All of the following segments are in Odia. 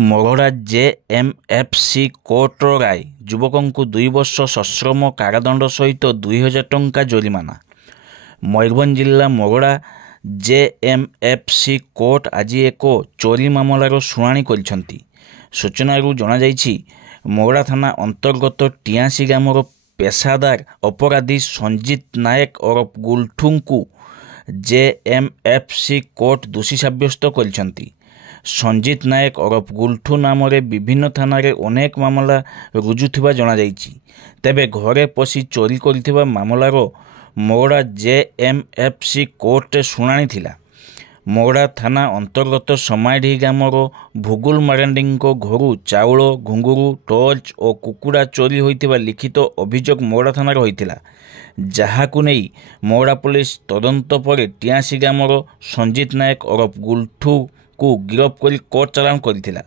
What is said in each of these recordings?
ମଗଡ଼ା ଜେଏମ୍ଏଫ୍ସି କୋର୍ଟର ରାୟ, ଯୁବକଙ୍କୁ 2 ବର୍ଷ ସଶ୍ରମ କାରାଦଣ୍ଡ ସହିତ 2,000 ଟଙ୍କା ଜୋରିମାନା। ମୟୂରଭଞ୍ଜ ଜିଲ୍ଲା ମଗଡ଼ା ଜେଏମ୍ଏଫ୍ସି କୋର୍ଟ ଆଜି ଏକ ଚୋରି ମାମଲାର ଶୁଣାଣି କରିଛନ୍ତି। ସୂଚନାରୁ ଜଣାଯାଇଛି, ମଗଡ଼ା ଥାନା ଅନ୍ତର୍ଗତ ଟିଆଁସି ଗ୍ରାମର ପେଶାଦାର ଅପରାଧୀ ସଞ୍ଜିତ ନାୟକ ଓରଫ ଗୁଲଠୁଙ୍କୁ ଜେଏମ୍ଏଫ୍ସି କୋର୍ଟ ଦୋଷୀ ସାବ୍ୟସ୍ତ କରିଛନ୍ତି। ସଞ୍ଜିତ ନାୟକ ଓରଫ ଗୁଲଠୁ ନାମରେ ବିଭିନ୍ନ ଥାନାରେ ଅନେକ ମାମଲା ରୁଜୁଥିବା ଜଣାଯାଇଛି। ତେବେ ଘରେ ପଶି ଚୋରି କରିଥିବା ମାମଲାର ମଗଡ଼ା ଜେଏମ୍ଏଫ୍ସି କୋର୍ଟରେ ଶୁଣାଣି ଥିଲା। ମଗଡ଼ା ଥାନା ଅନ୍ତର୍ଗତ ସମାଇଢି ଗ୍ରାମର ଭୁଗୁଲ ମାରାଣ୍ଡିଙ୍କ ଘରୁ ଚାଉଳ, ଘୁଙ୍ଗୁରୁ, ଟର୍ଚ୍ଚ ଓ କୁକୁଡ଼ା ଚୋରି ହୋଇଥିବା ଲିଖିତ ଅଭିଯୋଗ ମଗଡ଼ା ଥାନାରେ ହୋଇଥିଲା, ଯାହାକୁ ନେଇ ମଗଡ଼ା ପୁଲିସ ତଦନ୍ତ ପରେ ଟିଆଁସି ଗ୍ରାମର ସଞ୍ଜିତ ନାୟକ ଓରଫ ଗୁଲଠୁକୁ ଗିରଫ କରି କୋର୍ଟ ଚାଲାଣ କରିଥିଲା।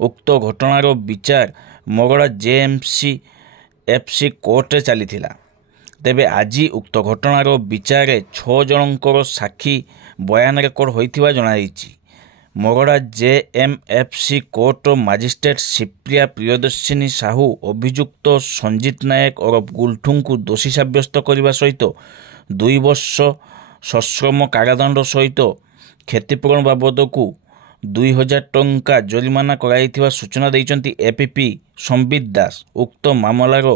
ଉକ୍ତ ଘଟଣାର ବିଚାର ମଗଡ଼ା ଜେଏମ୍ଏଫ୍ସି କୋର୍ଟରେ ଚାଲିଥିଲା। ତେବେ ଆଜି ଉକ୍ତ ଘଟଣାର ବିଚାରରେ 6 ଜଣଙ୍କର ସାକ୍ଷୀ ବୟାନ ରେକର୍ଡ ହୋଇଥିବା ଜଣାଯାଇଛି। ମଗଡ଼ା ଜେଏମ୍ଏଫ୍ସି କୋର୍ଟର ମାଜିଷ୍ଟ୍ରେଟ ସିପ୍ରିୟା ପ୍ରିୟଦର୍ଶିନୀ ସାହୁ ଅଭିଯୁକ୍ତ ସଞ୍ଜିତ ନାୟକ ଓରଫ ଗୁଲଠୁଙ୍କୁ ଦୋଷୀ ସାବ୍ୟସ୍ତ କରିବା ସହିତ 2 ବର୍ଷ ସଶ୍ରମ କାରାଦଣ୍ଡ ସହିତ କ୍ଷତିପୂରଣ ବାବଦକୁ 2,000 ଟଙ୍କା ଜୋରିମାନା କରାଯାଇଥିବା ସୂଚନା ଦେଇଛନ୍ତି ଏପିପି ସମ୍ବିତ ଦାସ। ଉକ୍ତ ମାମଲାର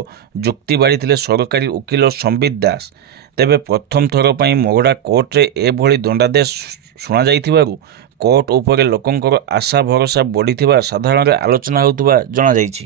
ଯୁକ୍ତି ବାଢ଼ିଥିଲେ ସରକାରୀ ଓକିଲ ସମ୍ବିତ ଦାସ। ତେବେ ପ୍ରଥମ ଥର ପାଇଁ ମଗଡ଼ା କୋର୍ଟରେ ଏଭଳି ଦଣ୍ଡାଦେଶ ଶୁଣାଯାଇଥିବାରୁ କୋର୍ଟ ଉପରେ ଲୋକଙ୍କର ଆଶା ଭରସା ବଢ଼ିଥିବା ସାଧାରଣରେ ଆଲୋଚନା ହେଉଥିବା ଜଣାଯାଇଛି।